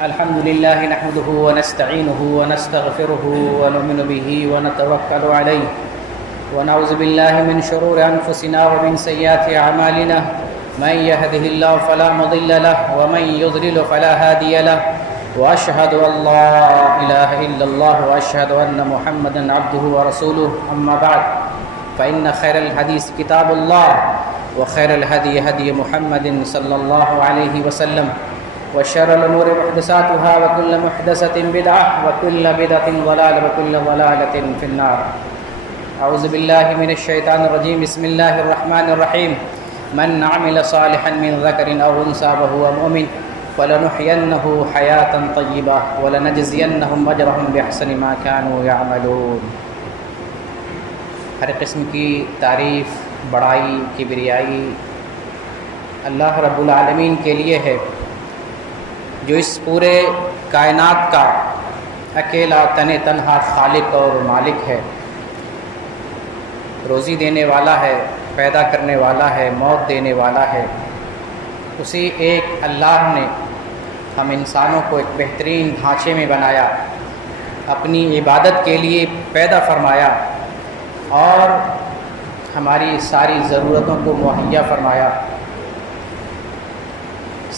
الحمد لله نحمده ونستعينه ونستغفره ونؤمن به ونتوكل عليه ونعوذ بالله من شرور أنفسنا ومن سيئات أعمالنا من يهده الله فلا مضل له ومن يضلل فلا هادي له وأشهد أن لا إله إلا الله وأشهد أن محمدا عبده ورسوله أما بعد فإن خير الحديث كتاب الله وخير الهدي هدي محمد صلى الله عليه وسلم وشر الأمور محدثاتها وكل محدثة بدعة وكل بدعة ضلالة وكل ضلالة في النار. أعوذ بالله من الشيطان الرجيم. بسم الله الرحمن الرحيم. من عمل صالحا من ذكر أو أنثى وهو مؤمن فلنحيينه حياة طيبة ولنجزينهم أجرهم بأحسن ما كانوا يعملون. ہر قسم کی تعریف، بڑائی، کبریائی اللہ رب العالمین کے لیے ہے، جو اس پورے کائنات کا اکیلا تنہا خالق اور مالک ہے، روزی دینے والا ہے، پیدا کرنے والا ہے، موت دینے والا ہے. اسی ایک اللہ نے ہم انسانوں کو ایک بہترین ڈھانچے میں بنایا، اپنی عبادت کے لیے پیدا فرمایا اور ہماری ساری ضرورتوں کو مہیا فرمایا.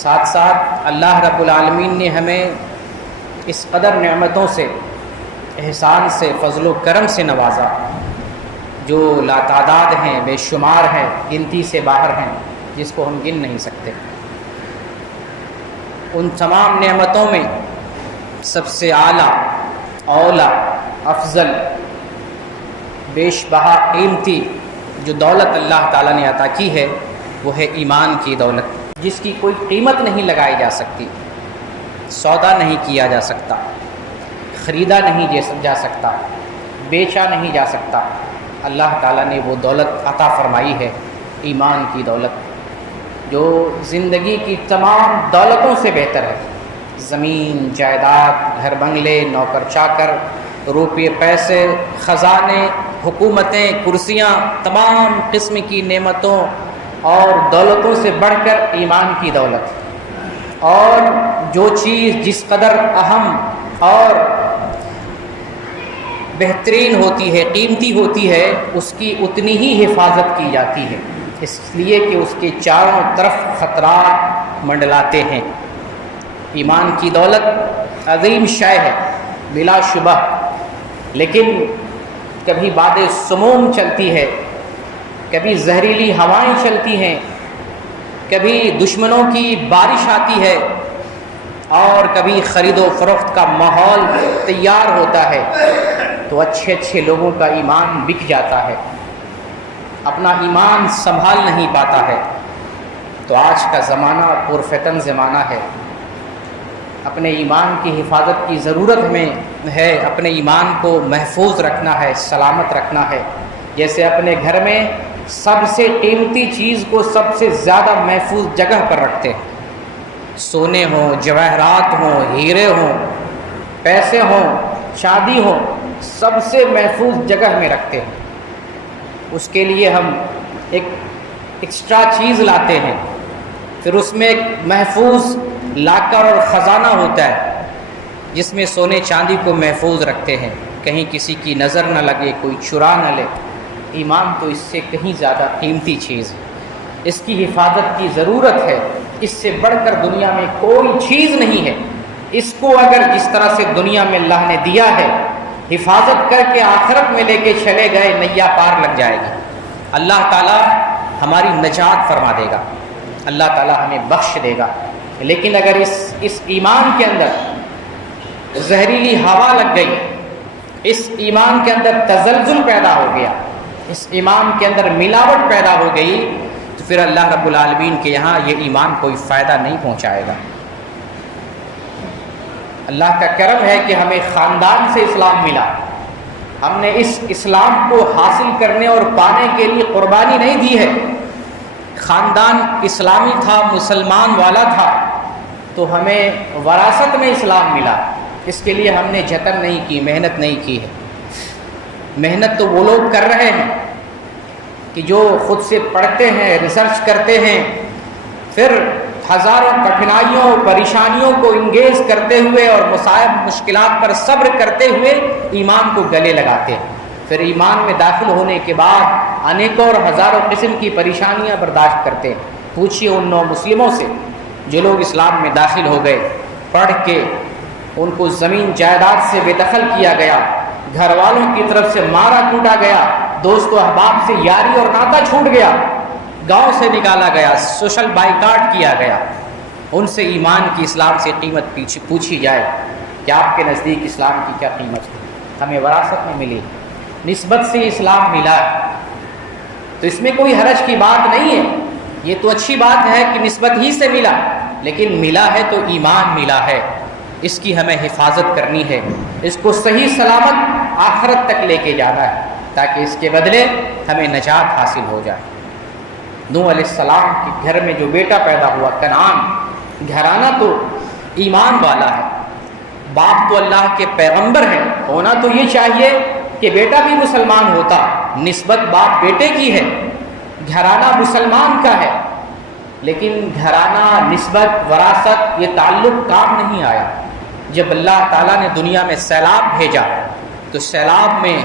ساتھ ساتھ اللہ رب العالمین نے ہمیں اس قدر نعمتوں سے، احسان سے، فضل و کرم سے نوازا جو لاتعداد ہیں، بے شمار ہیں، گنتی سے باہر ہیں، جس کو ہم گن نہیں سکتے. ان تمام نعمتوں میں سب سے اعلیٰ، اولا، افضل، بیش بہا قیمتی جو دولت اللہ تعالیٰ نے عطا کی ہے وہ ہے ایمان کی دولت، جس کی کوئی قیمت نہیں لگائی جا سکتی، سودا نہیں کیا جا سکتا، خریدا نہیں جا سکتا، بیچا نہیں جا سکتا. اللہ تعالیٰ نے وہ دولت عطا فرمائی ہے، ایمان کی دولت، جو زندگی کی تمام دولتوں سے بہتر ہے. زمین، جائیداد، گھر بنگلے، نوکر چاکر، روپے پیسے، خزانے، حکومتیں، کرسیاں، تمام قسم کی نعمتوں اور دولتوں سے بڑھ کر ایمان کی دولت. اور جو چیز جس قدر اہم اور بہترین ہوتی ہے، قیمتی ہوتی ہے، اس کی اتنی ہی حفاظت کی جاتی ہے، اس لیے کہ اس کے چاروں طرف خطرات منڈلاتے ہیں. ایمان کی دولت عظیم شے ہے بلا شبہ، لیکن کبھی باد سموم چلتی ہے، کبھی زہریلی ہوائیں چلتی ہیں، کبھی دشمنوں کی بارش آتی ہے، اور کبھی خرید و فروخت کا ماحول تیار ہوتا ہے تو اچھے لوگوں کا ایمان بک جاتا ہے، اپنا ایمان سنبھال نہیں پاتا ہے. تو آج کا زمانہ پرفتن زمانہ ہے، اپنے ایمان کی حفاظت کی ضرورت ہمیں ہے. اپنے ایمان کو محفوظ رکھنا ہے، سلامت رکھنا ہے. جیسے اپنے گھر میں سب سے قیمتی چیز کو سب سے زیادہ محفوظ جگہ پر رکھتے ہیں، سونے ہوں، جواہرات ہوں، ہیرے ہوں، پیسے ہوں، شادی ہوں، سب سے محفوظ جگہ میں رکھتے ہیں. اس کے لیے ہم ایک ایکسٹرا چیز لاتے ہیں، پھر اس میں ایک محفوظ لاکر اور خزانہ ہوتا ہے جس میں سونے چاندی کو محفوظ رکھتے ہیں، کہیں کسی کی نظر نہ لگے، کوئی چرا نہ لے. ایمان تو اس سے کہیں زیادہ قیمتی چیز ہے، اس کی حفاظت کی ضرورت ہے. اس سے بڑھ کر دنیا میں کوئی چیز نہیں ہے. اس کو اگر جس طرح سے دنیا میں اللہ نے دیا ہے، حفاظت کر کے آخرت میں لے کے چلے گئے، نیا پار لگ جائے گی. اللہ تعالیٰ ہماری نجات فرما دے گا، اللہ تعالیٰ ہمیں بخش دے گا. لیکن اگر اس ایمان کے اندر زہریلی ہوا لگ گئی، اس ایمان کے اندر تزلزل پیدا ہو گیا، اس ایمان کے اندر ملاوٹ پیدا ہو گئی، تو پھر اللہ رب العالمین کے یہاں یہ ایمان کوئی فائدہ نہیں پہنچائے گا. اللہ کا کرم ہے کہ ہمیں خاندان سے اسلام ملا. ہم نے اس اسلام کو حاصل کرنے اور پانے کے لیے قربانی نہیں دی ہے. خاندان اسلامی تھا، مسلمان والا تھا، تو ہمیں وراثت میں اسلام ملا. اس کے لیے ہم نے جتن نہیں کی، محنت نہیں کی ہے. محنت تو وہ لوگ کر رہے ہیں کہ جو خود سے پڑھتے ہیں، ریسرچ کرتے ہیں، پھر ہزاروں کٹھنائیوں پریشانیوں کو انگیز کرتے ہوئے اور مصائب مشکلات پر صبر کرتے ہوئے ایمان کو گلے لگاتے ہیں. پھر ایمان میں داخل ہونے کے بعد انیکوں اور ہزاروں قسم کی پریشانیاں برداشت کرتے ہیں. پوچھیے ان نو مسلموں سے جو لوگ اسلام میں داخل ہو گئے، پڑھ کے ان کو زمین جائیداد سے بے دخل کیا گیا، گھر والوں کی طرف سے مارا کوٹا گیا، دوست و احباب سے یاری اور ناطہ چھوٹ گیا، گاؤں سے نکالا گیا، سوشل بائیکاٹ کیا گیا، ان سے ایمان کی اسلام سے قیمت پوچھی جائے کہ آپ کے نزدیک اسلام کی کیا قیمت ہے؟ ہمیں وراثت میں ملی، نسبت سے اسلام ملا ہے، تو اس میں کوئی حرج کی بات نہیں ہے. یہ تو اچھی بات ہے کہ نسبت ہی سے ملا، لیکن ملا ہے تو ایمان ملا ہے، اس کی ہمیں حفاظت کرنی ہے، اس کو صحیح سلامت آخرت تک لے کے جانا ہے تاکہ اس کے بدلے ہمیں نجات حاصل ہو جائے. نوح علیہ السلام کے گھر میں جو بیٹا پیدا ہوا کنعان، گھرانہ تو ایمان والا ہے، باپ تو اللہ کے پیغمبر ہیں، ہونا تو یہ چاہیے کہ بیٹا بھی مسلمان ہوتا. نسبت باپ بیٹے کی ہے، گھرانہ مسلمان کا ہے، لیکن گھرانہ، نسبت، وراثت یہ تعلق کام نہیں آیا. جب اللہ تعالیٰ نے دنیا میں سیلاب بھیجا تو سیلاب میں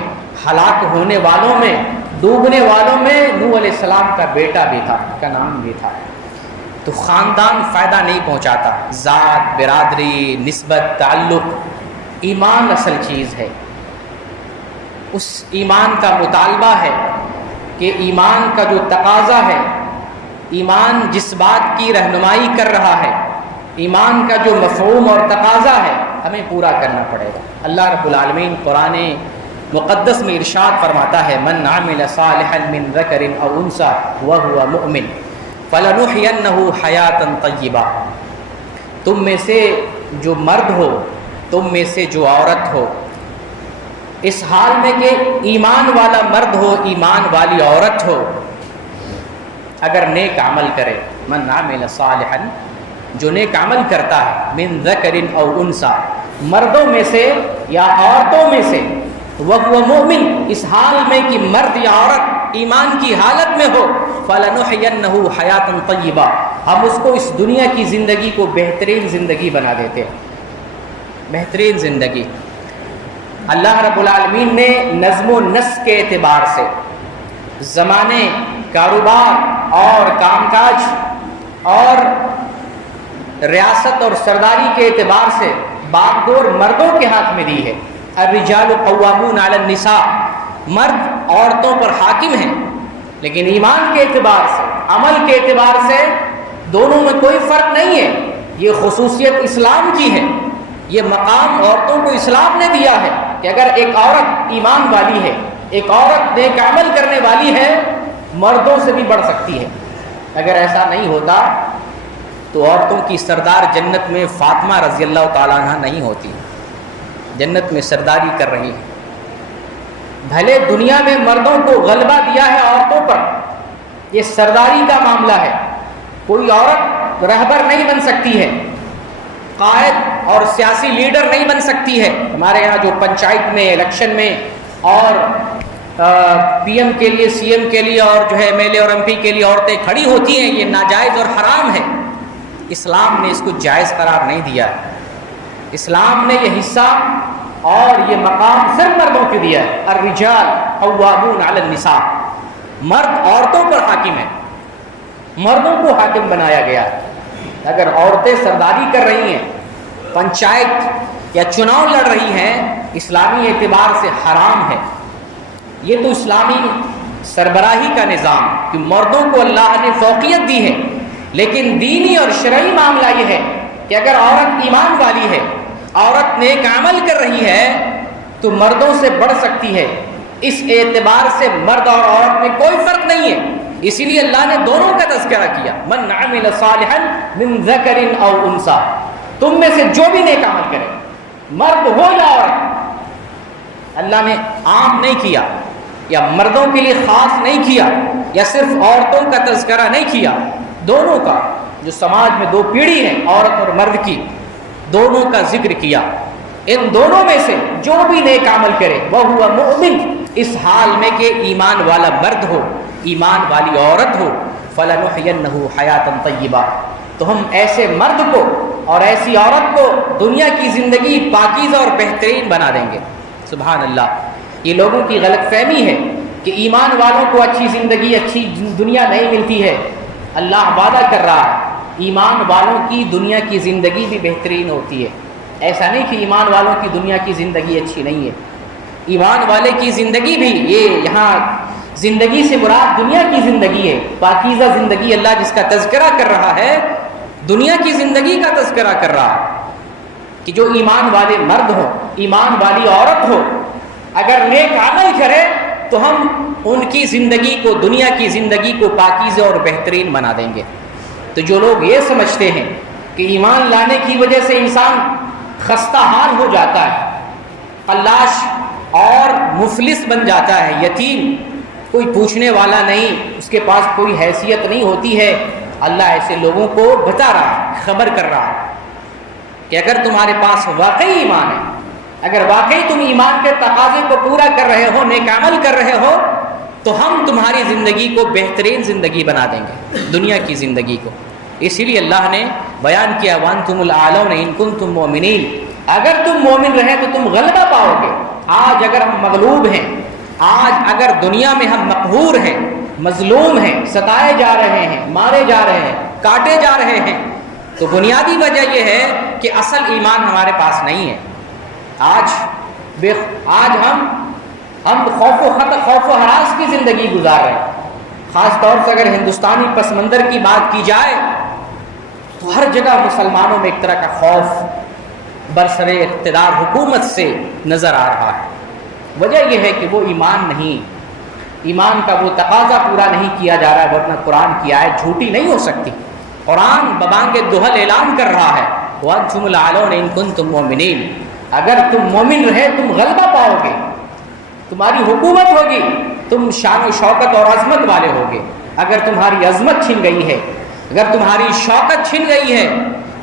ہلاک ہونے والوں میں، ڈوبنے والوں میں نوح علیہ السلام کا بیٹا بھی تھا، کنعان بھی تھا. تو خاندان فائدہ نہیں پہنچاتا، ذات، برادری، نسبت، تعلق. ایمان اصل چیز ہے. اس ایمان کا مطالبہ ہے کہ ایمان کا جو تقاضا ہے، ایمان جس بات کی رہنمائی کر رہا ہے، ایمان کا جو مفہوم اور تقاضا ہے، ہمیں پورا کرنا پڑے گا. اللہ رب العالمین قرآن مقدس میں ارشاد فرماتا ہے، من عمل صالحا من ذکر او انثى وهو مؤمن فلنحینہ حیاتا طیبہ. تم میں سے جو مرد ہو، تم میں سے جو عورت ہو، اس حال میں کہ ایمان والا مرد ہو، ایمان والی عورت ہو، اگر نیک عمل کرے، من عمل صالحا، جو نیک عمل کرتا ہے، من ذکر او انثى، مردوں میں سے یا عورتوں میں سے، وهو مؤمن، اس حال میں کہ مرد یا عورت ایمان کی حالت میں ہو، فلنحینہ حیاتا طیبہ، ہم اس کو اس دنیا کی زندگی کو بہترین زندگی بنا دیتے ہیں. بہترین زندگی. اللہ رب العالمین نے نظم و نسق کے اعتبار سے، زمانے، کاروبار اور کام کاج اور ریاست اور سرداری کے اعتبار سے باغ ڈور مردوں کے ہاتھ میں دی ہے. الرجال قوامون علی النساء، مرد عورتوں پر حاکم ہیں، لیکن ایمان کے اعتبار سے، عمل کے اعتبار سے دونوں میں کوئی فرق نہیں ہے. یہ خصوصیت اسلام کی ہے، یہ مقام عورتوں کو اسلام نے دیا ہے کہ اگر ایک عورت ایمان والی ہے، ایک عورت نیک عمل کرنے والی ہے، مردوں سے بھی بڑھ سکتی ہے. اگر ایسا نہیں ہوتا تو عورتوں کی سردار جنت میں فاطمہ رضی اللہ تعالیٰ عنہ نہیں ہوتی، جنت میں سرداری کر رہی ہے. بھلے دنیا میں مردوں کو غلبہ دیا ہے عورتوں پر، یہ سرداری کا معاملہ ہے. کوئی عورت رہبر نہیں بن سکتی ہے، قائد اور سیاسی لیڈر نہیں بن سکتی ہے. ہمارے یہاں جو پنچایت میں، الیکشن میں اور پی ایم کے لیے، سی ایم کے لیے اور جو ہے ایم ایل اے اور ایم پی کے لیے عورتیں کھڑی ہوتی ہیں، یہ ناجائز اور حرام ہے. اسلام نے اس کو جائز قرار نہیں دیا ہے. اسلام نے یہ حصہ اور یہ مقام صرف مردوں کو دیا ہے. الرجال قوامون علی النساء، مرد عورتوں پر حاکم ہے، مردوں کو حاکم بنایا گیا ہے. اگر عورتیں سرداری کر رہی ہیں، پنچایت یا چناؤ لڑ رہی ہیں، اسلامی اعتبار سے حرام ہے. یہ تو اسلامی سربراہی کا نظام کہ مردوں کو اللہ نے فوقیت دی ہے، لیکن دینی اور شرعی معاملہ یہ ہے کہ اگر عورت ایمان والی ہے، عورت نیک عمل کر رہی ہے تو مردوں سے بڑھ سکتی ہے. اس اعتبار سے مرد اور عورت میں کوئی فرق نہیں ہے. اسی لیے اللہ نے دونوں کا تذکرہ کیا، من عمل صالحا من ذکر او انثى، تم میں سے جو بھی نیک عمل کرے، مرد ہو یا عورت. اللہ نے عام نہیں کیا یا مردوں کے لیے خاص نہیں کیا یا صرف عورتوں کا تذکرہ نہیں کیا، دونوں کا. جو سماج میں دو پیڑھی ہے عورت اور مرد کی، دونوں کا ذکر کیا. ان دونوں میں سے جو بھی نیک عمل کرے وہ ہوا مؤمن، اس حال میں کہ ایمان والا مرد ہو، ایمان والی عورت ہو، فلنحینہ حیاتا طیبہ، تو ہم ایسے مرد کو اور ایسی عورت کو دنیا کی زندگی پاکیزہ اور بہترین بنا دیں گے۔ سبحان اللہ۔ یہ لوگوں کی غلط فہمی ہے کہ ایمان والوں کو اچھی زندگی، اچھی دنیا نہیں ملتی ہے۔ اللہ وعدہ کر رہا ہے ایمان والوں کی دنیا کی زندگی بھی بہترین ہوتی ہے۔ ایسا نہیں کہ ایمان والوں کی دنیا کی زندگی اچھی نہیں ہے، ایمان والے کی زندگی بھی، یہ یہاں زندگی سے مراد دنیا کی زندگی ہے، پاکیزہ زندگی اللہ جس کا تذکرہ کر رہا ہے، دنیا کی زندگی کا تذکرہ کر رہا ہے کہ جو ایمان والے مرد ہو، ایمان والی عورت ہو، اگر نیک عمل کرے تو ہم ان کی زندگی کو، دنیا کی زندگی کو پاکیزہ اور بہترین بنا دیں گے۔ تو جو لوگ یہ سمجھتے ہیں کہ ایمان لانے کی وجہ سے انسان خستہ حال ہو جاتا ہے، فلاش اور مفلس بن جاتا ہے، یتیم، کوئی پوچھنے والا نہیں، اس کے پاس کوئی حیثیت نہیں ہوتی ہے، اللہ ایسے لوگوں کو بتا رہا ہے، خبر کر رہا ہے کہ اگر تمہارے پاس واقعی ایمان ہے، اگر واقعی تم ایمان کے تقاضے کو پورا کر رہے ہو، نیک عمل کر رہے ہو، تو ہم تمہاری زندگی کو بہترین زندگی بنا دیں گے، دنیا کی زندگی کو۔ اسی لیے اللہ نے بیان کیا وَأَنْتُمُ الْأَعْلَوْنَ إِن كُنتُم مُؤْمِنِينَ، اگر تم مومن رہے تو تم غلبہ پاؤ گے۔ آج اگر ہم مغلوب ہیں، آج اگر دنیا میں ہم مقہور ہیں، مظلوم ہیں، ستائے جا رہے ہیں، مارے جا رہے ہیں، کاٹے جا رہے ہیں، تو بنیادی وجہ یہ ہے کہ اصل ایمان ہمارے پاس نہیں ہے۔ آج ہم خوف و ہراس کی زندگی گزار رہے ہیں۔ خاص طور سے اگر ہندوستانی پس منظر کی بات کی جائے تو ہر جگہ مسلمانوں میں ایک طرح کا خوف برسر اقتدار حکومت سے نظر آ رہا ہے۔ وجہ یہ ہے کہ وہ ایمان نہیں، ایمان کا وہ تقاضا پورا نہیں کیا جا رہا ہے، ورنہ قرآن کی آیت جھوٹی نہیں ہو سکتی۔ قرآن ببانگ دہل اعلان کر رہا ہے وَأَنْتُمُ الْأَعْلَوْنَ إِن كُنتُم مُؤْمِنِينَ، اگر تم مومن رہے تم غلبہ پاؤ گے، تمہاری حکومت ہوگی، تم شان و شوکت اور عظمت والے ہوگے۔ اگر تمہاری عظمت چھن گئی ہے، اگر تمہاری شوکت چھن گئی ہے،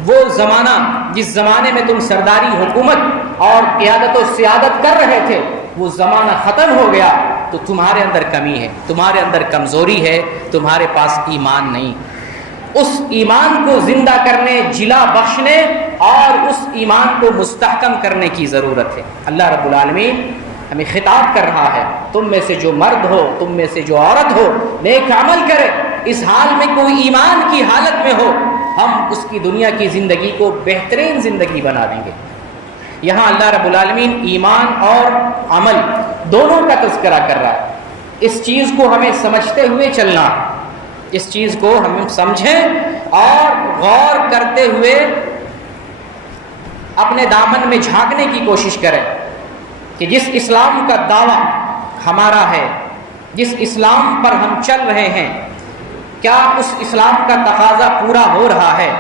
وہ زمانہ جس زمانے میں تم سرداری حکومت اور قیادت و سیادت کر رہے تھے، وہ زمانہ ختم ہو گیا، تو تمہارے اندر کمی ہے، تمہارے اندر کمزوری ہے، تمہارے پاس ایمان نہیں۔ اس ایمان کو زندہ کرنے، جلا بخشنے اور اس ایمان کو مستحکم کرنے کی ضرورت ہے۔ اللہ رب العالمین ہمیں خطاب کر رہا ہے تم میں سے جو مرد ہو، تم میں سے جو عورت ہو، نیک عمل کرے، اس حال میں کوئی ایمان کی حالت میں ہو، ہم اس کی دنیا کی زندگی کو بہترین زندگی بنا دیں گے۔ یہاں اللہ رب العالمین ایمان اور عمل دونوں کا تذکرہ کر رہا ہے۔ اس چیز کو ہمیں سمجھتے ہوئے چلنا، اس چیز کو ہم سمجھیں اور غور کرتے ہوئے اپنے دامن میں جھانکنے کی کوشش کریں کہ جس اسلام کا دعویٰ ہمارا ہے، جس اسلام پر ہم چل رہے ہیں، کیا اس اسلام کا تقاضا پورا ہو رہا ہے؟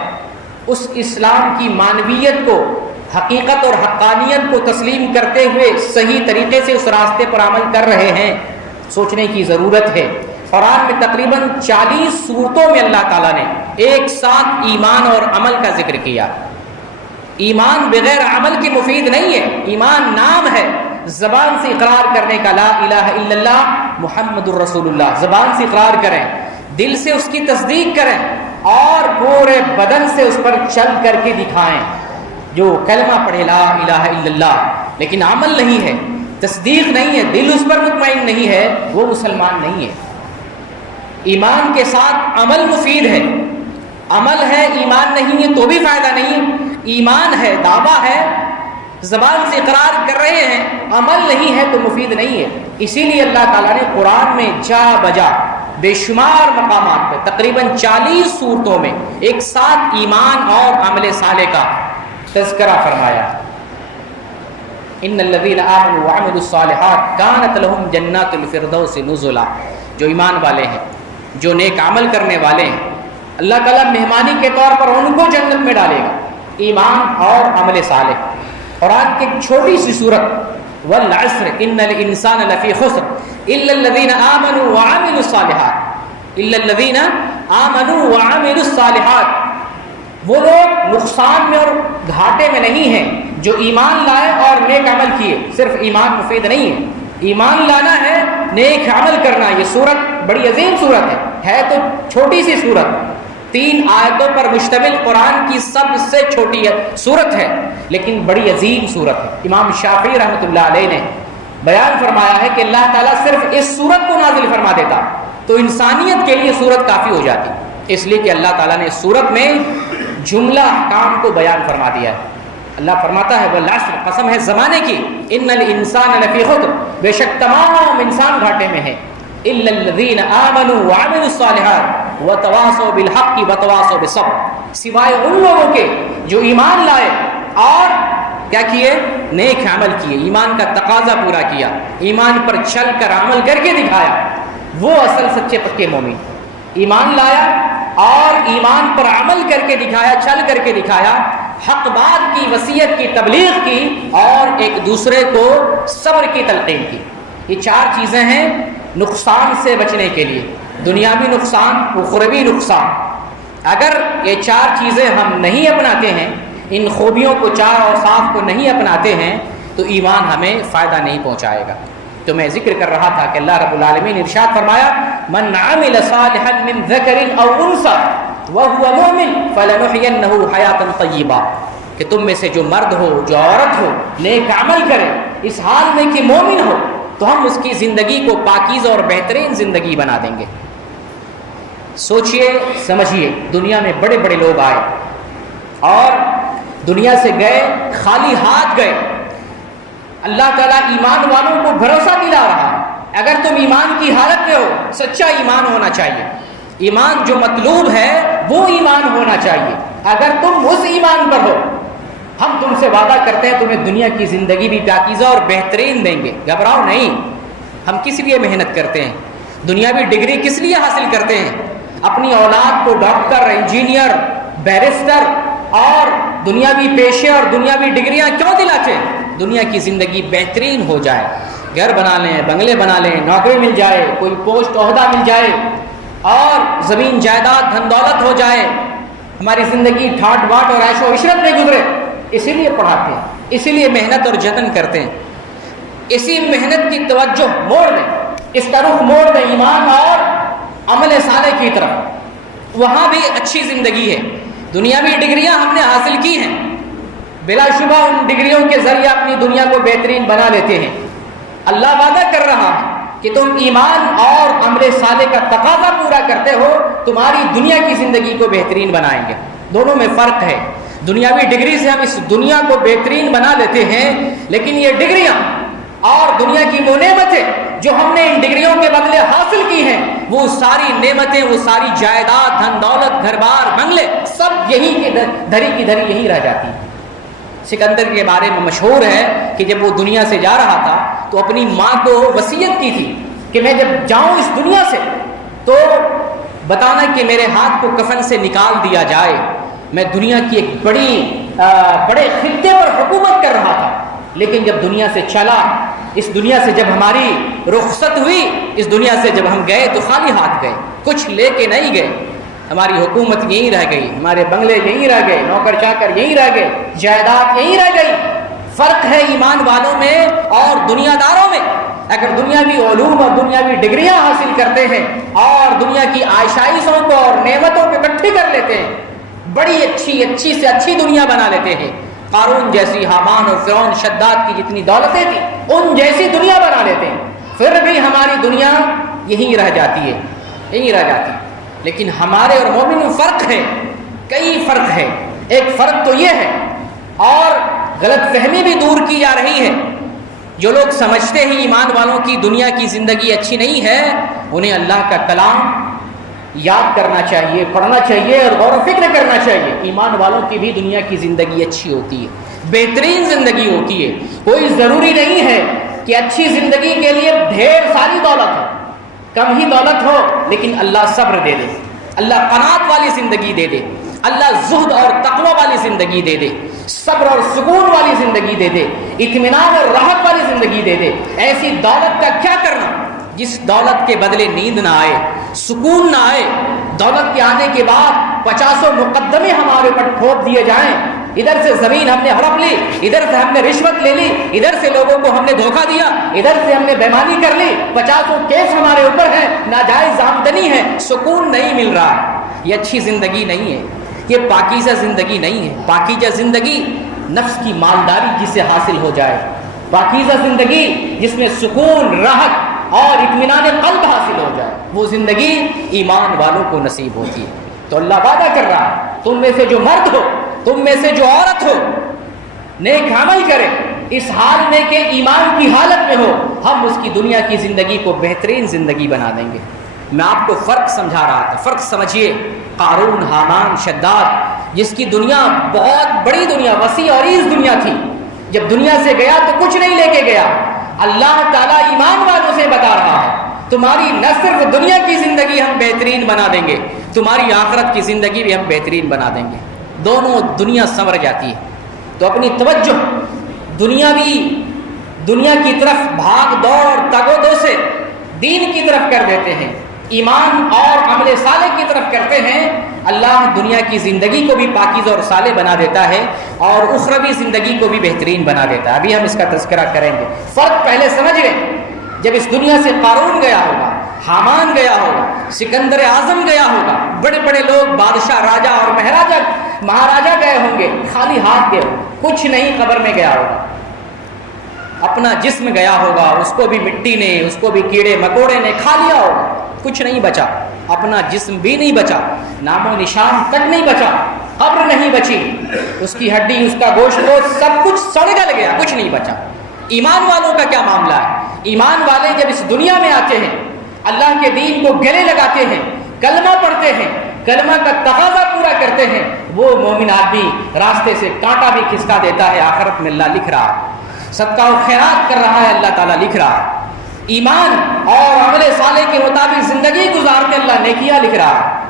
اس اسلام کی معنویت کو، حقیقت اور حقانیت کو تسلیم کرتے ہوئے صحیح طریقے سے اس راستے پر عمل کر رہے ہیں؟ سوچنے کی ضرورت ہے۔ قرآن میں تقریباً 40 صورتوں میں اللہ تعالیٰ نے ایک ساتھ ایمان اور عمل کا ذکر کیا۔ ایمان بغیر عمل کے مفید نہیں ہے۔ ایمان نام ہے، زبان سے اقرار کرنے کا، لا الہ الا اللہ محمد الرسول اللہ، زبان سے اقرار کریں، دل سے اس کی تصدیق کریں اور پورے بدن سے اس پر چل کر کے دکھائیں۔ جو کلمہ پڑھے لا الہ الا اللہ لیکن عمل نہیں ہے، تصدیق نہیں ہے، دل اس پر مطمئن نہیں ہے، وہ مسلمان نہیں ہے۔ ایمان کے ساتھ عمل مفید ہے، عمل ہے ایمان نہیں ہے تو بھی فائدہ نہیں ہے۔ ایمان ہے، دعویٰ ہے، زبان سے اقرار کر رہے ہیں، عمل نہیں ہے تو مفید نہیں ہے۔ اسی لیے اللہ تعالیٰ نے قرآن میں جا بجا بے شمار مقامات پہ تقریباً 40 صورتوں میں ایک ساتھ ایمان اور عمل صالح کا تذکرہ فرمایا۔ ان الذین آمنوا وعملوا الصالحات کانت لہم جنات الفردوس نزلا، جو ایمان والے ہیں، جو نیک عمل کرنے والے ہیں، اللہ تعالیٰ مہمانی کے طور پر ان کو جنت میں ڈالے گا۔ ایمان اور عمل صالح، قرآن کی ایک چھوٹی سی سورت والعصر ان الانسان لفی خسر الا الذین آمنوا وعملوا الصالحات، الا الذین آمنوا وعملوا الصالحات، وہ لوگ نقصان میں اور گھاٹے میں نہیں ہیں جو ایمان لائے اور نیک عمل کیے۔ صرف ایمان مفید نہیں ہے، ایمان لانا ہے، نیک عمل کرنا۔ یہ سورت بڑی عظیم سورت ہے تو چھوٹی سی سورت، 3 آیتوں پر مشتمل قرآن کی سب سے چھوٹی سورت ہے، لیکن بڑی عظیم سورت ہے۔ امام شافعی رحمۃ اللہ علیہ نے بیان فرمایا ہے کہ اللہ تعالیٰ صرف اس سورت کو نازل فرما دیتا تو انسانیت کے لیے سورت کافی ہو جاتی، اس لیے کہ اللہ تعالیٰ نے سورت میں جملہ احکام کو بیان فرما دیا ہے۔ اللہ فرماتا ہے والعصر، قسم ہے زمانے کی، ان الانسان لفی خسر، بے شک تمام انسان گھاٹے میں ہے، الا الذین آمنوا وعملوا الصالحات وتواصوا بالحق وتواصوا بالصبر، سوائے ان لوگوں کے جو ایمان لائے اور کیا کیے؟ نیک عمل کیے، ایمان کا تقاضا پورا کیا، ایمان پر چل کر عمل کر کے دکھایا، وہ اصل سچے پکے مومن۔ ایمان لایا اور ایمان پر عمل کر کے دکھایا، چل کر کے دکھایا، حق بات کی، وصیت کی، تبلیغ کی، اور ایک دوسرے کو صبر کی تلقین کی۔ یہ 4 چیزیں ہیں نقصان سے بچنے کے لیے، دنیاوی نقصان، اخروی نقصان۔ اگر یہ 4 چیزیں ہم نہیں اپناتے ہیں، ان خوبیوں کو، 4 اوصاف کو نہیں اپناتے ہیں، تو ایمان ہمیں فائدہ نہیں پہنچائے گا۔ تو میں ذکر کر رہا تھا کہ اللہ رب العالمین ارشاد فرمایا من عمل صالحا من ذکر او انثى وهو مؤمن فلنحيينه حیاتا طیبہ، کہ تم میں سے جو مرد ہو، جو عورت ہو، نیک عمل کرے اس حال میں کہ مومن ہو، تو ہم اس کی زندگی کو پاکیزہ اور بہترین زندگی بنا دیں گے۔ سوچئے سمجھیے، دنیا میں بڑے بڑے لوگ آئے اور دنیا سے گئے، خالی ہاتھ گئے۔ اللہ تعالیٰ ایمان والوں کو بھروسہ دلا رہا ہے، اگر تم ایمان کی حالت میں ہو، سچا ایمان ہونا چاہیے، ایمان جو مطلوب ہے وہ ایمان ہونا چاہیے۔ اگر تم اس ایمان پر ہو، ہم تم سے وعدہ کرتے ہیں تمہیں دنیا کی زندگی بھی پاکیزہ اور بہترین دیں گے، گھبراؤ نہیں۔ ہم کس لیے محنت کرتے ہیں؟ دنیاوی ڈگری کس لیے حاصل کرتے ہیں؟ اپنی اولاد کو ڈاکٹر، انجینئر، بیرسٹر اور دنیاوی پیشے اور دنیاوی ڈگریاں کیوں دلاتے ہیں؟ دنیا کی زندگی بہترین ہو جائے، گھر بنا لیں، بنگلے بنا لیں، نوکری مل جائے، کوئی پوسٹ عہدہ مل جائے اور زمین جائیداد دھن دولت ہو جائے، ہماری زندگی ٹھاٹ باٹ اور عیش و عشرت میں گزرے۔ اسی لیے پڑھاتے ہیں، اسی لیے محنت اور جتن کرتے ہیں، اسی محنت کی توجہ موڑ دیں، اس کا رخ موڑ دیں ایمان اور عمل صالح کی طرف، وہاں بھی اچھی زندگی ہے۔ دنیاوی ڈگریاں ہم نے حاصل کی ہیں، بلا شبہ ان ڈگریوں کے ذریعے اپنی دنیا کو بہترین بنا لیتے ہیں۔ اللہ وعدہ کر رہا ہے کہ تم ایمان اور عمل صالح کا تقاضا پورا کرتے ہو، تمہاری دنیا کی زندگی کو بہترین بنائیں گے۔ دونوں میں فرق ہے، دنیاوی ڈگری سے ہم اس دنیا کو بہترین بنا لیتے ہیں، لیکن یہ ڈگریاں اور دنیا کی وہ نعمتیں جو ہم نے ان ڈگریوں کے بدلے حاصل کی ہیں، وہ ساری نعمتیں، وہ ساری جائیداد، دھن دولت، گھر بار، بنگلے، سب یہی کی دھری کی دھری یہی رہ جاتی ہیں۔ سکندر کے بارے میں مشہور ہے کہ جب وہ دنیا سے جا رہا تھا تو اپنی ماں کو وصیت کی تھی کہ میں جب جاؤں اس دنیا سے تو بتانا کہ میرے ہاتھ کو کفن سے نکال دیا جائے، میں دنیا کی ایک بڑے خطے پر حکومت کر رہا تھا، لیکن جب دنیا سے چلا، اس دنیا سے جب ہماری رخصت ہوئی، اس دنیا سے جب ہم گئے تو خالی ہاتھ گئے، کچھ لے کے نہیں گئے۔ ہماری حکومت یہیں رہ گئی، ہمارے بنگلے یہیں رہ گئے، نوکر چاکر یہیں رہ گئے، جائیداد یہیں رہ گئی۔ فرق ہے ایمان والوں میں اور دنیا داروں میں۔ اگر دنیاوی علوم اور دنیاوی ڈگریاں حاصل کرتے ہیں اور دنیا کی عائشائشوں کو اور نعمتوں کو اکٹھی کر لیتے ہیں، بڑی اچھی سے اچھی دنیا بنا لیتے ہیں، قارون جیسی، حامان اور فرعون، شداد کی جتنی دولتیں تھیں ان جیسی دنیا بنا لیتے ہیں، پھر بھی ہماری دنیا یہیں رہ جاتی ہے، یہیں رہ جاتی ہے۔ لیکن ہمارے اور مومن میں فرق ہے، کئی فرق ہے۔ ایک فرق تو یہ ہے، اور غلط فہمی بھی دور کی جا رہی ہے۔ جو لوگ سمجھتے ہیں ایمان والوں کی دنیا کی زندگی اچھی نہیں ہے، انہیں اللہ کا کلام یاد کرنا چاہیے، پڑھنا چاہیے اور غور و فکر کرنا چاہیے۔ ایمان والوں کی بھی دنیا کی زندگی اچھی ہوتی ہے، بہترین زندگی ہوتی ہے۔ کوئی ضروری نہیں ہے کہ اچھی زندگی کے لیے ڈھیر ساری دولت ہو، کم ہی دولت ہو، لیکن اللہ صبر دے دے، اللہ قناعت والی زندگی دے دے، اللہ زہد اور تقوی والی زندگی دے دے، صبر اور سکون والی زندگی دے دے، اطمینان اور راحت والی زندگی دے دے۔ ایسی دولت کا کیا کرنا جس دولت کے بدلے نیند نہ آئے، سکون نہ آئے، دولت کے آنے کے بعد 50 مقدمے ہمارے اوپر ٹھوپ دیے جائیں، ادھر سے زمین ہم نے ہڑپ لی، ادھر سے ہم نے رشوت لے لی، ادھر سے لوگوں کو ہم نے دھوکہ دیا، ادھر سے ہم نے بےمانی کر لی، 50 کیس ہمارے اوپر ہیں، ناجائز آمدنی ہے، سکون نہیں مل رہا ہے۔ یہ اچھی زندگی نہیں ہے، یہ پاکیزہ زندگی نہیں ہے۔ پاکیزہ زندگی نفس کی مالداری جسے حاصل ہو جائے، پاکیزہ زندگی جس میں سکون، راحت اور اطمینان قلب حاصل ہو جائے، وہ زندگی ایمان والوں کو نصیب ہوتی ہے۔ تو اللہ وعدہ کر رہا ہے، تم میں سے جو مرد ہو، تم میں سے جو عورت ہو، نیک عمل کرے، اس حال میں کہ ایمان کی حالت میں ہو، ہم اس کی دنیا کی زندگی کو بہترین زندگی بنا دیں گے۔ میں آپ کو فرق سمجھا رہا تھا، فرق سمجھیے۔ قارون، حامان، شداد، جس کی دنیا بہت بڑی دنیا، وسیع اور عریض دنیا تھی، جب دنیا سے گیا تو کچھ نہیں لے کے گیا۔ اللہ تعالیٰ ایمان والوں سے بتا رہا ہے، تمہاری نہ صرف دنیا کی زندگی ہم بہترین بنا دیں گے، تمہاری آخرت کی زندگی بھی ہم بہترین بنا دیں گے۔ دونوں دنیا سنور جاتی ہے، تو اپنی توجہ دنیا کی طرف بھاگ دوڑ اور تگ و دو سے دین کی طرف کر دیتے ہیں، ایمان اور عمل صالح کی طرف کرتے ہیں۔ اللہ دنیا کی زندگی کو بھی پاکیزہ اور صالح بنا دیتا ہے اور اخروی زندگی کو بھی بہترین بنا دیتا ہے۔ ابھی ہم اس کا تذکرہ کریں گے۔ فرق پہلے سمجھ لیں، جب اس دنیا سے قارون گیا ہوگا، حامان گیا ہوگا، سکندر اعظم گیا ہوگا، بڑے بڑے لوگ، بادشاہ، راجہ اور مہاراجہ گئے ہوں گے، خالی ہاتھ گئے ہوں، کچھ نہیں قبر میں گیا ہوگا، اپنا جسم گیا ہوگا، اس کو بھی مٹی نے، اس کو بھی کیڑے مکوڑے نے کھا لیا ہوگا، کچھ نہیں بچا، اپنا جسم بھی نہیں بچا، نام و نشان تک نہیں بچا، قبر نہیں بچی، اس کی ہڈی، اس کا گوشت، سب کچھ سڑ گل گیا، کچھ نہیں بچا۔ ایمان والوں کا کیا معاملہ ہے؟ ایمان والے جب اس دنیا میں آتے ہیں، اللہ کے دین کو گلے لگاتے ہیں، کلمہ پڑھتے ہیں، کلمہ کا تقاضا پورا کرتے ہیں، وہ مومن آدمی راستے سے کانٹا بھی کھسکا دیتا ہے، آخرت میں اللہ لکھ رہا ہے، صدقہ و خیرات کر رہا ہے، اللہ تعالیٰ لکھ رہا ہے، ایمان اور عمل صالح کے مطابق زندگی گزارتے اللہ نیکیاں لکھ رہا ہے،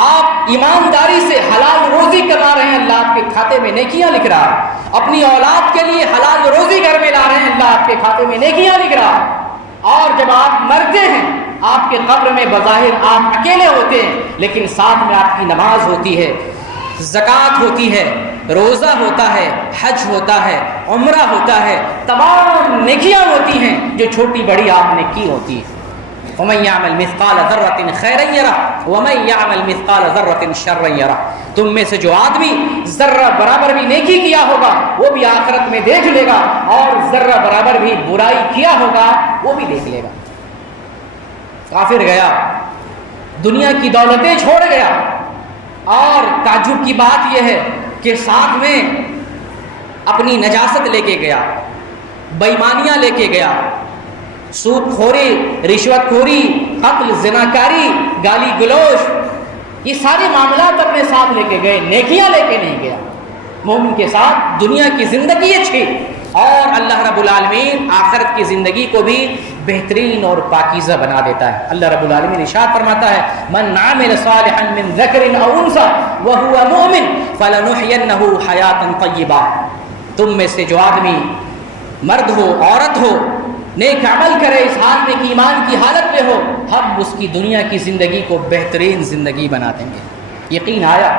آپ ایمانداری سے حلال روزی کما رہے ہیں، اللہ آپ کے کھاتے میں نیکیاں لکھ رہا ہے، اپنی اولاد کے لیے حلال روزی گھر میں لا رہے ہیں، اللہ آپ کے کھاتے میں نیکیاں لکھ رہا ہے، اور جب آپ مرتے ہیں آپ کے قبر میں بظاہر آپ اکیلے ہوتے ہیں، لیکن ساتھ میں آپ کی نماز ہوتی ہے، زکوٰۃ ہوتی ہے، روزہ ہوتا ہے، حج ہوتا ہے، عمرہ ہوتا ہے، تمام نیکیاں ہوتی ہیں جو چھوٹی بڑی آپ نے کی ہوتی ہے۔ وَمَن يَعْمَلْ مِثْقَالَ ذَرَّةٍ خَيْرًا يَرَهُ وَمَن يَعْمَلْ مِثْقَالَ ذَرَّةٍ شَرًّا يَرَهُ۔ تم میں سے جو آدمی ذرہ برابر بھی نیکی کیا ہوگا وہ بھی آخرت میں دیکھ لے گا، اور ذرہ برابر بھی برائی کیا ہوگا وہ بھی دیکھ لے گا۔ کافر گیا، دنیا کی دولتیں چھوڑ گیا، اور تعجب کی بات یہ ہے کہ ساتھ میں اپنی نجاست لے کے گیا، بےایمانیاں لے کے گیا، سود خوری، رشوت خوری، قتل، زناکاری، گالی گلوچ، یہ سارے معاملات اپنے ساتھ لے کے گئے، نیکیاں لے کے نہیں گیا۔ مومن کے ساتھ دنیا کی زندگی اچھی، اور اللہ رب العالمین آخرت کی زندگی کو بھی بہترین اور پاکیزہ بنا دیتا ہے۔ اللہ رب العالمین ارشاد فرماتا ہے، من عمل صالحا من ذکر او انثى وهو مؤمن فلنحيينه حیاتا طیبہ۔ تم میں سے جو آدمی مرد ہو، عورت ہو، نیک عمل کرے، اس حال میں کہ ایمان کی حالت میں ہو، ہم اس کی دنیا کی زندگی کو بہترین زندگی بنا دیں گے۔ یقین آیا؟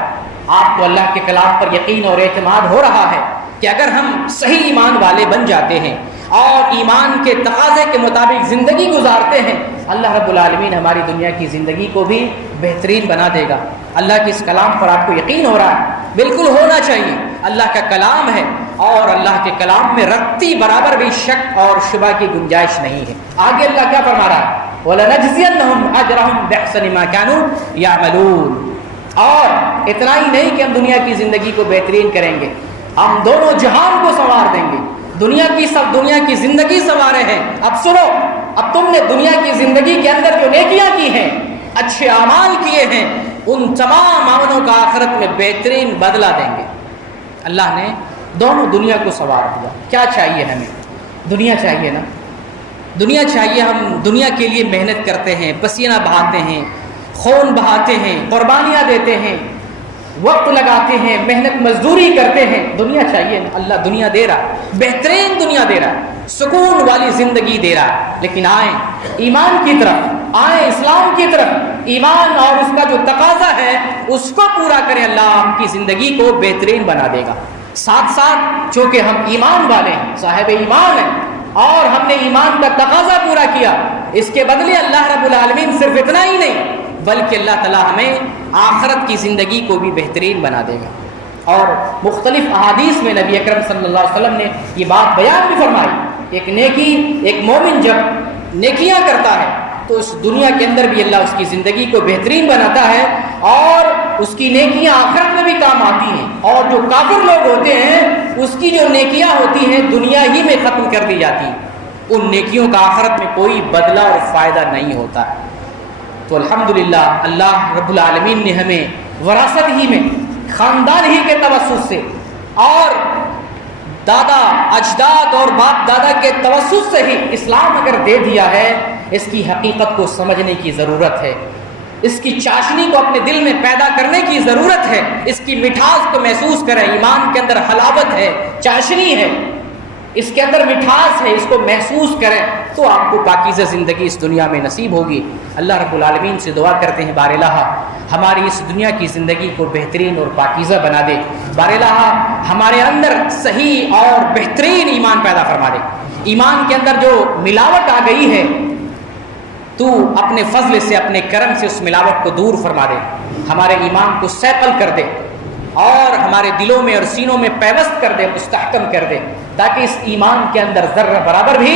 آپ کو اللہ کے کلام پر یقین اور اعتماد ہو رہا ہے کہ اگر ہم صحیح ایمان والے بن جاتے ہیں اور ایمان کے تقاضے کے مطابق زندگی گزارتے ہیں، اللہ رب العالمین ہماری دنیا کی زندگی کو بھی بہترین بنا دے گا۔ اللہ کے اس کلام پر آپ کو یقین ہو رہا ہے؟ بالکل ہونا چاہیے، اللہ کا کلام ہے، اور اللہ کے کلام میں رتی برابر بھی شک اور شبہ کی گنجائش نہیں ہے۔ آگے اللہ کیا فرما رہا ہے؟ وَلَنَجْزِيَنَّهُمْ أَجْرَهُمْ بِأَحْسَنِ مَا كَانُوا يَعْمَلُونَ۔ اور اتنا ہی نہیں کہ ہم دنیا کی زندگی کو بہترین کریں گے، ہم دونوں جہان کو سنوار دیں گے۔ دنیا کی زندگی سنوارے ہیں، اب سنو، اب تم نے دنیا کی زندگی کے اندر جو نیکیاں کی ہیں، اچھے اعمال کیے ہیں، ان تمام عملوں کا آخرت میں بہترین بدلہ دیں گے۔ اللہ نے دونوں دنیا کو سنوار دیا۔ کیا چاہیے ہمیں؟ دنیا چاہیے نا، دنیا چاہیے۔ ہم دنیا کے لیے محنت کرتے ہیں، پسینہ بہاتے ہیں، خون بہاتے ہیں، قربانیاں دیتے ہیں، وقت لگاتے ہیں، محنت مزدوری کرتے ہیں، دنیا چاہیے نا۔ اللہ دنیا دے رہا، بہترین دنیا دے رہا، سکون والی زندگی دے رہا، لیکن آئیں ایمان کی طرف، آئیں اسلام کی طرف، ایمان اور اس کا جو تقاضا ہے اس کو پورا کریں، اللہ ہم کی زندگی کو بہترین بنا دے گا۔ ساتھ ساتھ چونکہ ہم ایمان والے ہیں، صاحب ایمان ہیں، اور ہم نے ایمان کا تقاضا پورا کیا، اس کے بدلے اللہ رب العالمین صرف اتنا ہی نہیں بلکہ اللہ تعالیٰ ہمیں آخرت کی زندگی کو بھی بہترین بنا دے گا۔ اور مختلف احادیث میں نبی اکرم صلی اللہ علیہ وسلم نے یہ بات بیان بھی فرمائی، ایک مومن جب نیکیاں کرتا ہے تو اس دنیا کے اندر بھی اللہ اس کی زندگی کو بہترین بناتا ہے اور اس کی نیکیاں آخرت میں بھی کام آتی ہیں، اور جو کافر لوگ ہوتے ہیں اس کی جو نیکیاں ہوتی ہیں دنیا ہی میں ختم کر دی جاتی ہیں، ان نیکیوں کا آخرت میں کوئی بدلہ اور فائدہ نہیں ہوتا ہے۔ تو الحمدللہ اللہ رب العالمین نے ہمیں وراثت ہی میں، خاندان ہی کے توسط سے اور دادا اجداد اور باپ دادا کے توسط سے ہی اسلام اگر دے دیا ہے، اس کی حقیقت کو سمجھنے کی ضرورت ہے، اس کی چاشنی کو اپنے دل میں پیدا کرنے کی ضرورت ہے، اس کی مٹھاس کو محسوس کریں۔ ایمان کے اندر حلاوت ہے، چاشنی ہے، اس کے اندر مٹھاس ہے، اس کو محسوس کریں تو آپ کو پاکیزہ زندگی اس دنیا میں نصیب ہوگی۔ اللہ رب العالمین سے دعا کرتے ہیں بار الہ ہماری اس دنیا کی زندگی کو بہترین اور پاکیزہ بنا دے، بار الہ ہمارے اندر صحیح اور بہترین ایمان پیدا فرما دے۔ ایمان کے اندر جو ملاوٹ آ گئی ہے تو اپنے فضل سے، اپنے کرم سے اس ملاوٹ کو دور فرما دے، ہمارے ایمان کو سیپل کر دے اور ہمارے دلوں میں اور سینوں میں پیوست کر دے، مستحکم کر دے، تاکہ اس ایمان کے اندر ذرہ برابر بھی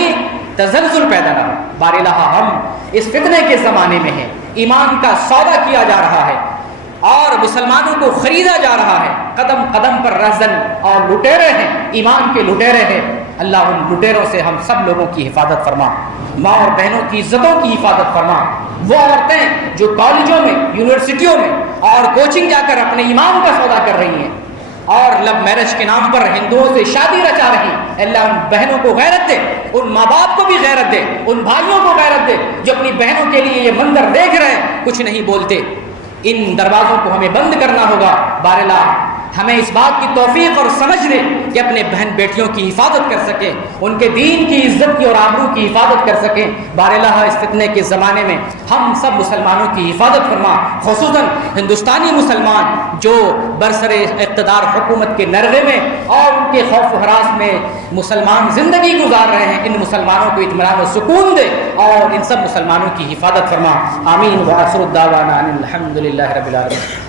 تزلزل پیدا نہ ہو۔ بار الہ ہم اس فتنے کے زمانے میں ہیں، ایمان کا سودا کیا جا رہا ہے اور مسلمانوں کو خریدا جا رہا ہے، قدم قدم پر رہزن اور لٹیرے ہیں، ایمان کے لٹیرے ہیں۔ اللہ ان لٹیروں سے ہم سب لوگوں کی حفاظت فرما، ماں اور بہنوں کی عزتوں کی حفاظت فرما۔ وہ عورتیں جو کالجوں میں، یونیورسٹیوں میں اور کوچنگ جا کر اپنے ایمان کا سودا کر رہی ہیں اور لو میرج کے نام پر ہندوؤں سے شادی رچا رہی، اللہ ان بہنوں کو غیرت دے، ان ماں باپ کو بھی غیرت دے، ان بھائیوں کو غیرت دے جو اپنی بہنوں کے لیے یہ منظر دیکھ رہے ہیں، کچھ نہیں بولتے۔ ان دروازوں کو ہمیں بند کرنا ہوگا۔ بار الہ ہمیں اس بات کی توفیق اور سمجھ دے کہ اپنے بہن بیٹیوں کی حفاظت کر سکیں، ان کے دین کی عزت کی اور آبرو کی حفاظت کر سکیں۔ بار الہ اس فتنے کے زمانے میں ہم سب مسلمانوں کی حفاظت فرما، خصوصاً ہندوستانی مسلمان جو برسر اقتدار حکومت کے نرغے میں اور ان کے خوف و ہراس میں مسلمان زندگی گزار رہے ہیں، ان مسلمانوں کو اطمینان و سکون دے اور ان سب مسلمانوں کی حفاظت فرما۔ آمین۔ وآخر الدعوانا ان الحمد للہ رب العالمین۔